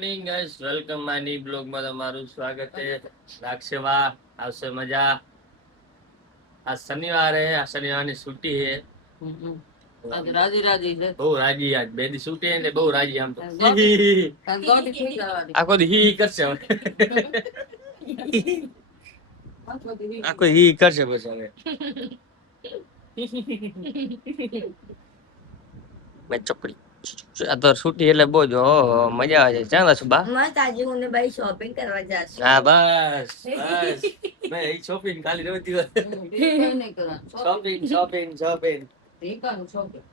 Morning guys, welcome my new blog માં તમારું સ્વાગત છે. લાગશે વાહ, આવશે મજા. આજ શનિવાર હે, આ શનિવારની છૂટી હે. આજ રાજી રાજી છે. બહુ રાજી આજ બે દી છૂટી ને બહુ રાજી આમ તો. આખો દી હી કરશે હવે. આખો હી કરશે બસ હવે. મેં ચોકડી આ તો છૂટી એટલે બહુ જ મજા આવે છે. ચાલો સુબા મસ્ત આજે હું ને ભાઈ શોપિંગ કરવા જાશું. હા બસ બસ ભાઈ શોપિંગ ખાલી રહેતી હોય. નહીં કરવા shopping shopping shopping shopping shopping.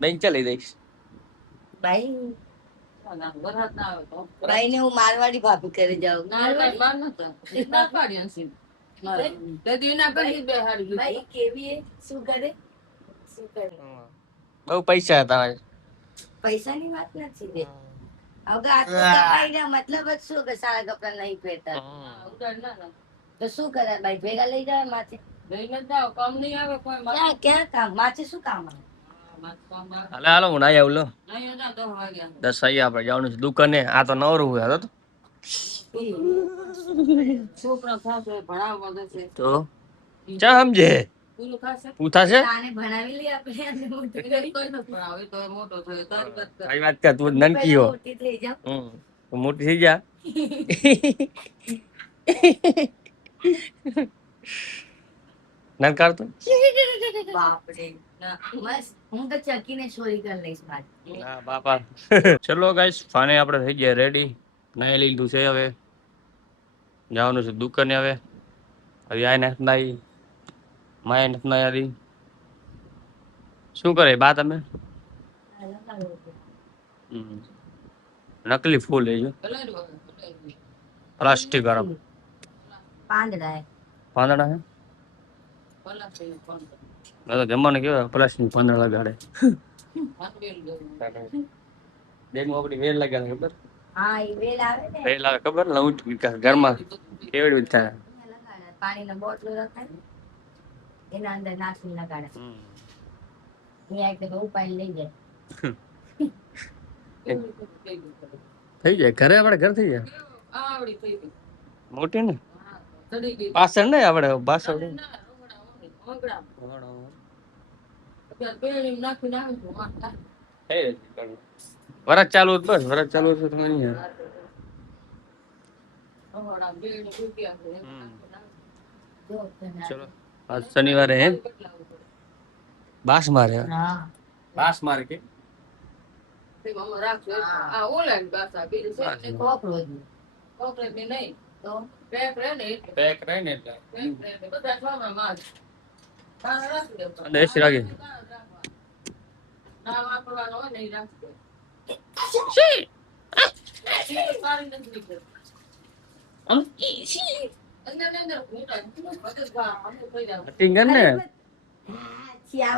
Bank ચાલી દઈશ. ભાઈ ભાઈ ને હું મારવાડી ભાભી કરી જાઉં. ભાઈ કેવી શું કરે શું કરે. બહુ પૈસા હતા પૈસાની વાત નથી બે. હવે આ તો કપાઈ રહ્યા મતલબ જ શું કે સારા કપડા નહીં પહેરતા. તો શું કરે ભાઈ ભેગા લઈ જાય માથે લઈને જાવ કામ નહીં આવે કોઈ. ક્યાં ક્યાં કામ માથે શું કામ આવે. હાલે હાલો હું નાઈ આવું લો. 10 વાગ્યા આપણે જવાનું છે દુકાને. આ તો નવરું હોય તો છોકરા થશે ભણાવવા જશે તો ચા સમજે પૂરું થશે. પૂછ થશે આને ભણાવી લઈએ આપણે આને મોટો કરી કોઈ ન ભણાવે તો મોટો થયો તારી વાત કર. કઈ વાત કર તું નનકી હો. મોટી થઈ જાવ. તું મોટી થઈ જા. નનકાર તો બાપરે બસ હું તો ચકીને ચોરી કરી લઈશ મારી. હા બાપા. ચલો ગાઈસ ફાને આપણે થઈ ગયા રેડી. નાઈ લીધું છે હવે જવાનું છે દુકાને. હવે હવે આ નથી નાઈ માય નથી નાઈ. શું કરે બા તમે? નકલી ફૂલ લેજો પ્લાસ્ટિક ગરમ પાંદડા પાંદડા હે તો જમવાને કેવા પ્લાસ્ટિક પાંદડા લગાડે. બેગમાં આપડી વેલ લગાડે ખબર? હા એ વેલ આવે ને વેલ આવે ખબર? લઉં ઘરમાં કેવડી થાય. પાણીનો બોટલો રખાય એના અંદર નાખીને લગાડે. અહીંયા એક ઉપાય લઈ જાય. થઈ જાય ઘરે આપણે ઘર થઈ જાય મોટી ને પાછળ ને આપણે પાછળ વરસ ચાલુ બસ વરસ ચાલુ તો તમે નહીં. ચલો આજ શનિવારે હે બાસ મારે. બાસ મારે કે પેક રહે ને એટલે એસી રાખી ને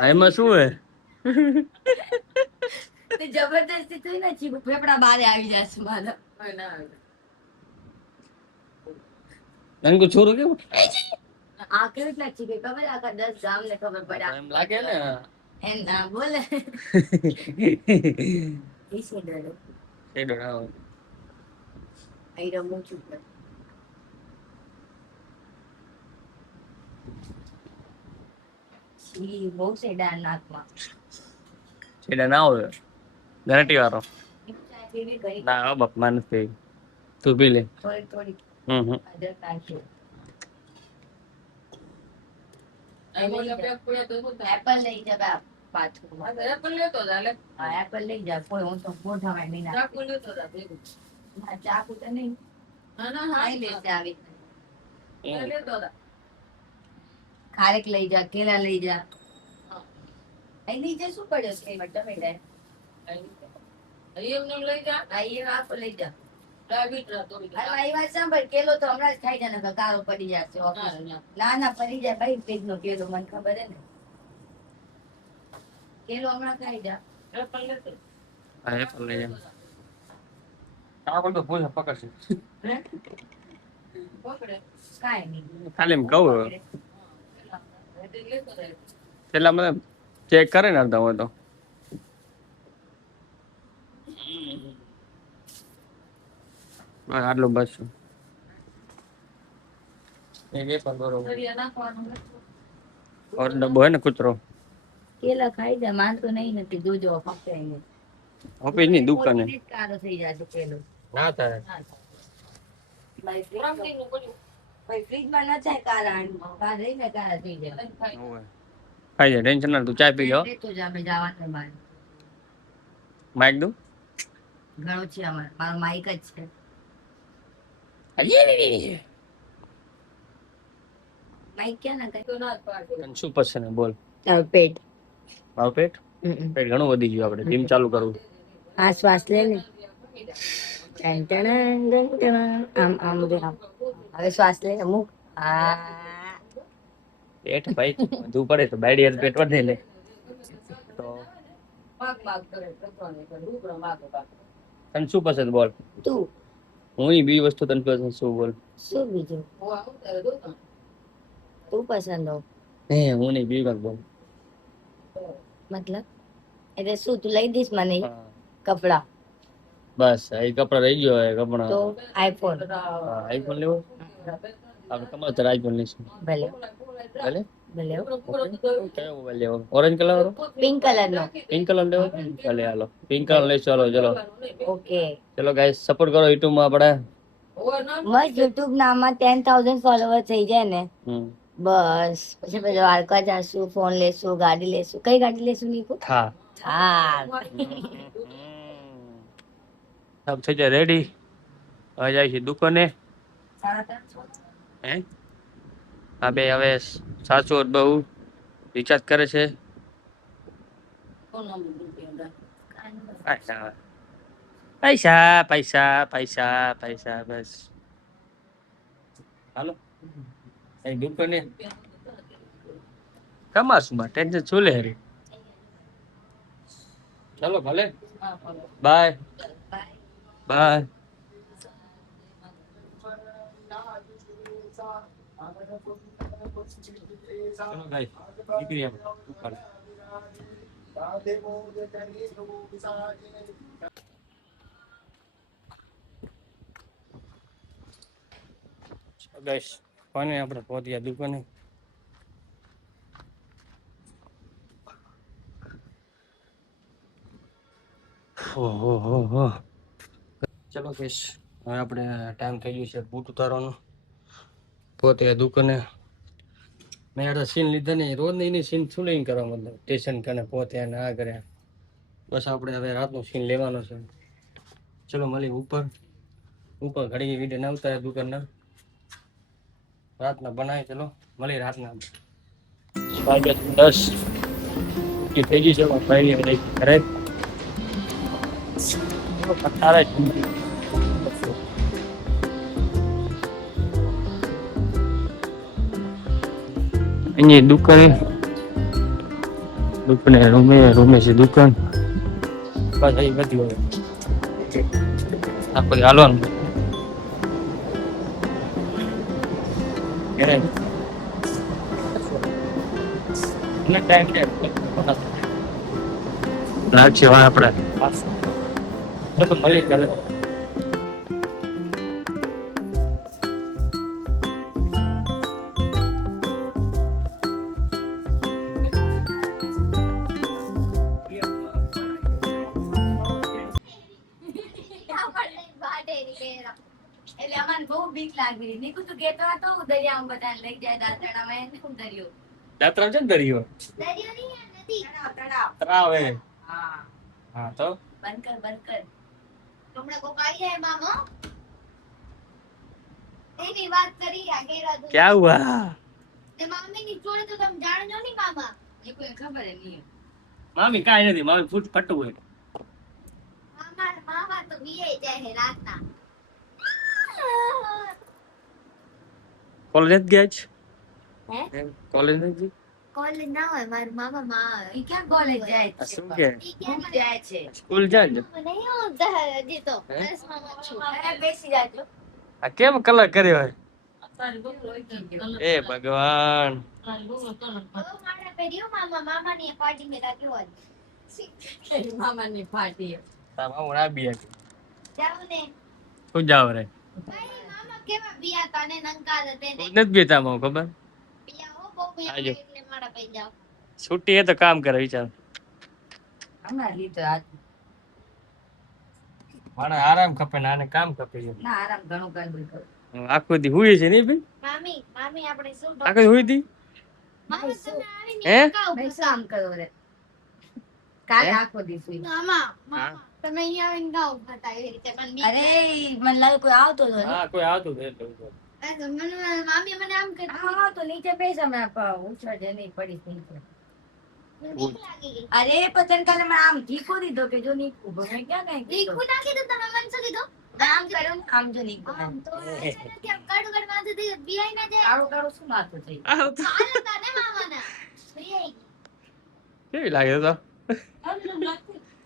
એમાં શું હે જબરદસ્તી થઈ ને ચીબુ ફેફડા બારે આવી જશે મારા. નનકુ છોરું કેવું આ કેવી રીતના ચીકે ખબર આખા 10 ગામ ને ખબર પડે એમ લાગે ને. એમ ના બોલે ઈસે ડરે એ ડરાવ આઈ રમું છું પર છી બહુ સેડા નાકમાં છેડા ના હોય ગેરંટી વાળો ના હો બાપ માનસ થઈ તું પી લે. થોડી થોડી અદરક નાખી. એપલ લઈ જા બા પાછું એપલ લેતો જા લે. હા એપલ લઈ જા કોઈ હું તો મોઢામાં નહીં નાખ. ચાકુ લેતો જા ભેગું. ના ચાકુ તો નહીં. ના ના હા લે આવી લેતો જા. ખારેક લઈ જા કેળા લઈ જા. અહીં નીચે શું પડ્યો છે ટમેટા અહીં એમને લઈ જા. અહીં આપો લઈ જા. કેલો તો હમણાં જ ખાઈ જાય ને કારો પડી જશે. ના ના પડી જાય ભાઈ પેજ નો કેલો મને ખબર હે ને. કેલો હમણાં ખાઈ જા. હા એ પણ લઈ જા. ચાકુ તો ભૂલ પકડશે પકડે કાઈ નહીં ખાલી એમ કહું પેલા મને ચેક કરે ને આવતા હોય તો આટલું બસ એક એ પણ બરોબર ઓર ડબ્બો હે ને કૂતરો કેલા ખાઈ જાય માનતો નહીં નથી જોજો ફક્ત એને ઓફિસ ની દુકાને કારો થઈ જાય તો પેલો ના થાય ભાઈ ફ્રીજમાં ન જાય કારા કાર રહીને કારા થઈ જાય ખાઈ જાય ટેન્શન ના તું ચા પી ગયો તો જ અમે જવાનું બાર માઇક દઉં ઘણું છે અમારે મારો માઇક જ છે માઇક ક્યાં ના કઈ તને શું પસંદ હે બોલ તારું પેટ ભાવ પેટ પેટ ઘણું વધી ગયું આપણે જીમ ચાલુ કરવું આ શ્વાસ લે ને આમ આમ બે આમ હવે શ્વાસ લે અમુક આ પેટ ભાઈ વધુ પડે તો બાયડી હાથ પેટ વધે લે તો તને શું પસંદ બોલ તું હું બી વસ્તુ તને પસંદ શું બોલ શું બીજું તું પસંદ હો હે હું નહીં બી વાત બોલ મતલબ એટલે શું તું લઈ દઈશ મને હા. કપડા બસ એ કપડા રહી ગયો એ કપડા તો આઈફોન આઈફોન લેવો આપણે કમાતા આઈફોન લઈશું ભલે ભલે ભલે કયો મોબાઈલ લેવો ઓરેન્જ કલર વાળો પિંક કલર નો પિંક કલર લેવો ભલે હાલો પિંક કલર લઈશું ચાલો ચલો ઓકે ચલો ગાઈસ સપોર્ટ કરો યુટ્યુબ માં આપણે મસ્ત યુટ્યુબ નામાં 10,000 ફોલોવર થઈ જાય ને હમ બસ પછી પેલો દ્વારકા જાશું ફોન લેશું ગાડી લેશું કઈ ગાડી લેશું નીકુ થા થાર સબ થઈ જાય રેડી હવે જાય છે દુકાને હે હા બે હવે સાચો બહુ રિચાર્જ કરે છે પૈસા પૈસા પૈસા પૈસા પૈસા બસ હાલો એ દુકાને કમાશું માં ટેન્શન શું લે રે ચાલો ભલે બાય બાય ચલો ગાઈસ નીકળી આપણે ગાઈસ કોને આપણે પહોંચ્યા દુકાને ઓહો ચલો ગાઈસ હવે આપણે ટાઈમ થઈ ગયો છે બૂટ ઉતારવાનો પોતે દુકાને મેં યાર સીન લીધા ને રોજ ને એની સીન શું લઈને કરવા મતલબ સ્ટેશન કને પોતે ના કરે બસ આપણે હવે રાતનું સીન લેવાનો છે ચલો મળી ઉપર ઉપર ઘડી વિડીયો ના ઉતારે દુકાનના રાતના બનાવી ચલો મળી રાતના 10 થઈ ગઈ છે ભાઈ ઘરે તારે અહીંયા દુકાને રૂમે છે દુકાન બસ અહીં બધી હોય આપણે હાલવાનું લાગશે આપણે મળી કરે એટલે અમારે બહુ બીક લાગી નીકુ તું કેતો હતો દરિયામાં બધા લઈ જાય દાંતણામાં શું દરિયો દાત્રા છે ને દરિયો દરિયો નહીં યાર નદી તળાવ તળાવ હે હા હા તો બંધ કર હમણાં કોક આવી જાય મામો એની વાત કરી આગે રાતો ક્યાં હુઆ તે મામી ની જોડે તો તમે જાણજો નહીં મામા એ કોઈ ખબર નહીં મામી કાઈ નથી મામી ફૂટ ફટવું હોય મામા તો બીએ જાય હે રાતના કોલેજ ગયા છે હે કોલેજ નથી કોલેજ ના હોય મારા મામા માં ઈ ક્યાં કોલેજ જાય છે શું કે ઈ ક્યાં જાય છે સ્કૂલ જાય ને નહીં હોતા હજી તો 10 માં છું અરે બેસી જાજો આ કેમ કલર કર્યો હોય એ ભગવાન મારા પહેર્યું મામાની પાર્ટી મેં રાખ્યો આજ મામાની પાર્ટી તારા મામા બી હતી જાવ ને તું જાવ રે ભાઈ મામા કેવા બિયા તાને નંકા દે ને તું નથી બેતા મામા ખબર બિયા હો બહુ બિયા આજો. એટલે મારા પઈ જાવ છૂટી એ તો કામ કરે વિચાર હમણાં લીધો આજ મારે આરામ ખપે ને આને કામ ખપે છે. ના આરામ ઘણું કરી કરું આખો દી હુઈ છે નહીં ભાઈ મામી આપણે શું આખો દી હુઈ દી મામા તમે આવીને હે? ભાઈ કામ કરો રે કાલે હે? આખો દિવસ સુઈ મામા હા તમે અહીંયા આવીને ગાઓ ખાતા એવી રીતે પણ બી- અરે મને લાગે કોઈ આવતો હતો ને હા કોઈ આવતું હતું એટલે ઉભો. આ તો મામી મને આમ કરી હા તો નીચે બેસ અમે ઉછળ જે નહીં પડી નીચે બીક લાગી ગઈ અરે પતન કાલે મેં આમ ઠીકો દીધો કે જો નીકળું મેં ક્યાં કઈ કીધું દીકુ નાખી દો તમે મને શું કીધું આમ કર્યું ને આમ જો નીકળું આમ તો છે ને ત્યાં કાડુ કાડ માંથી થી બિયાઈ ના જાય કાળું કાળું શું માથું થઈ હાલ હતા ને મામાના બિયાઈ ગઈ. કેવી લાગે તો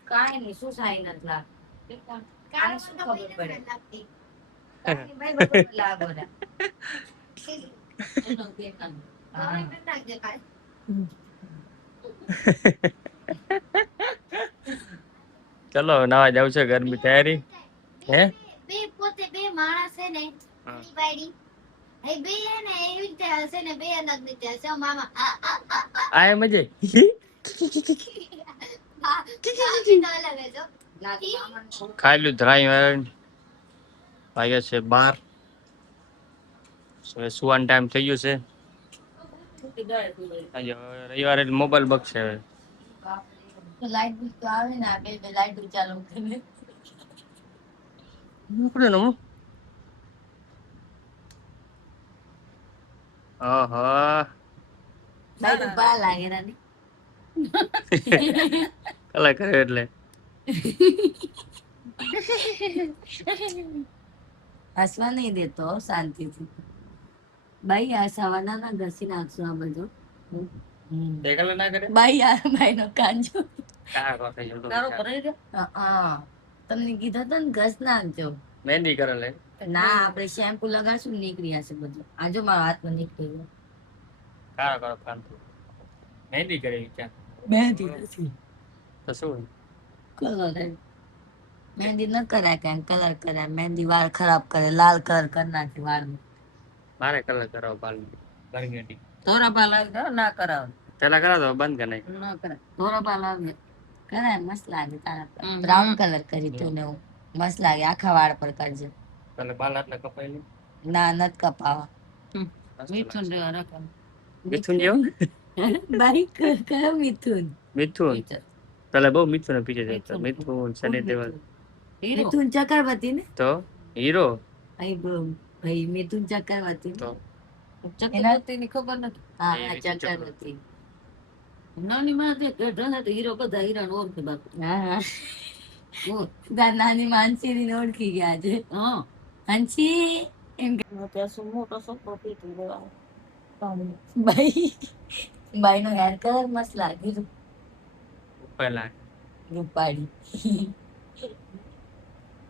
કાંઈ નહીં શું સાઈ નથી લાગતી કાળા શું વાળા ખબર કોઈને પડે? નથી લાગતી. કાંઈ ભાઈ બરોબર લાગો રા. ગૌરી પણ રાખજે કાલ. ચલો નાવા જાવ છે ગરમી તૈયારી હે બે પોતે બે માણસ છે ને હા. એની બાયડી. એ બે હે ને એવી રીતે હશે ને બે અલગ રીતે હશે હો મામા આ એમ જ બાકી તો અલગ જ હો. ના તો મામાને ખાઈ લ્યું ધરાઈ વાગ્યા છે 12 હવે સુવાનો ટાઈમ થઈ ગયો છે આજે હવે રવિવારે મોબાઈલ બગશે હવે તો લાઈટ બિલ તો આવે ને આ બે બે લાઈટ ચાલુ કરીને મોકલે ને હું આહા લાઈટ ઉપર લાગે રાની કલા કરે એટલે હસવા નહીં દેતો હો શાંતિથી ભાઈ આ સવારના ના ઘસી નાખશું આ બધું તે કલા ના કરે ભાઈ આ ભાઈ નો કાંજો કા કરે છે તમને કીધું હતું ને ઘસ નાખજો મહેંદી કરે લે ના આપણે શેમ્પુ લગાડશું ને નીકળી જશે બધું આજો મારા હાથમાં નીકળી ગયો કારો કરો કામ મહેંદી કરે વિચાર મહેંદી નથી તો શું કલર મહેંદી ન કરાય કઈ કલર કરાય મહેંદી વાળ ખરાબ કરે લાલ કલર કરી નાખે વાળ મારે કલર કરાવો બાલ ગરગેટી થોડા પાલ ના કરાવ પેલા કરાવો તો બંધ કરી નાખ ના કરાય થોડા પાલ આવે કરાય મસ્ત લાગે તારા પર બ્રાઉન કલર કરી તું ને એવું મસ્ત લાગે આખા વાળ પર કરજે પેલા બાલ આટલા કપાઈ લે ના નત કપાવા મીઠું રકમ મીઠું જેવું ભાઈ કયો મિથુન મીઠું પેલા બહુ મીઠું ને પીછે જતો મીઠું સની દેવલ મિથુન ચક્રવર્તી ને તો હીરો ભાઈ મિથુન ચક્રવર્તી તો ચક્રવર્તી ની ખબર નથી હા એ હા મિથુન ચક્રવર્તી નાની માં તો હીરો બધા હીરા ઓળખે બાપુ હા હા તાર નાની માનસી ને ઓળખી ગયા છે હા હંસી એમ કે મોટો છોકરો પીતું ભાઈ ભાઈ નો હેર કલર મસ્ત લાગે છે પેલા રૂપાળી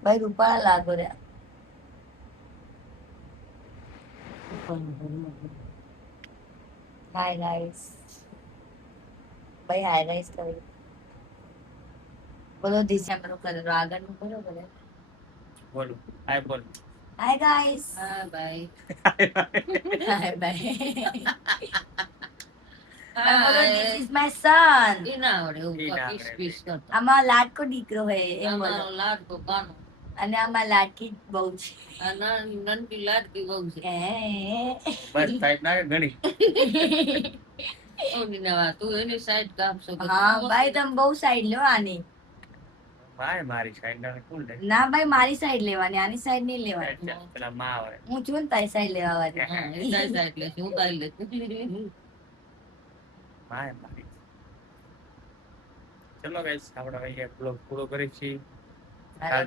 ભાઈ રૂપાળા લાગો રે હાય ગાઈસ ભાઈ હાય ગાઈસ કરી બોલો ડિસેમ્બર કરો આગળ નું કરો બોલે બોલ હાય બોલ હાય ગાઈસ હા ભાઈ હાય ભાઈ બોલો ધીસ ઇઝ માય સન ઈ ના આવડે. આમાં લાડકો દીકરો હે એમ બોલો અને આમાં લાડકી બહુ છે બસ ટાઈપ ના ઘણી હા ભાઈ તમે બહુ સાઈડ લો આની ભાઈ મારી સાઈડ ના કોણ લે ના ભાઈ મારી સાઈડ લેવાની આની સાઈડ નહીં લેવાની પેલા માં આવે હું છું ને તારી સાઈડ લેવા વાળી ભાઈ મારી ચલો ગાઈસ આપણે અહીંયા બ્લોગ પૂરો કરી છીએ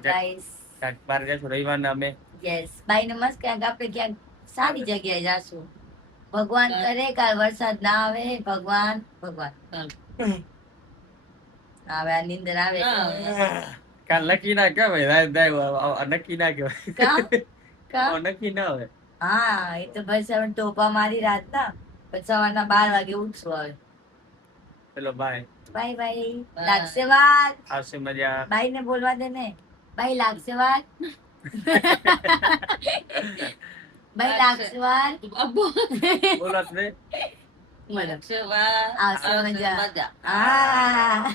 ગાઈસ કાલ બાર જશું રવિવારના અમે યસ ભાઈ ને મસ્ત ક્યાંક આપણે ક્યાંક સારી જગ્યાએ જાશું ભગવાન કરે કાલ વરસાદ ના આવે ભગવાન હવે આ નીંદર આવે કાલ નક્કી ના કહેવાય રાત દાય નક્કી ના કહેવાય કા નક્કી ના હોય હા એ તો ભાઈ 7 ટોપા મારી રાત ના પછી સવારના 12 વાગે ઉઠશું હવે ચલો બાય. Bye bye. લાગશે વાત. આવશે મજા. બાય ને બોલવા દે ને. બાય લાગશે વાત. બાય લાગશે વાત. બોલો ને. આવશે મજા. હા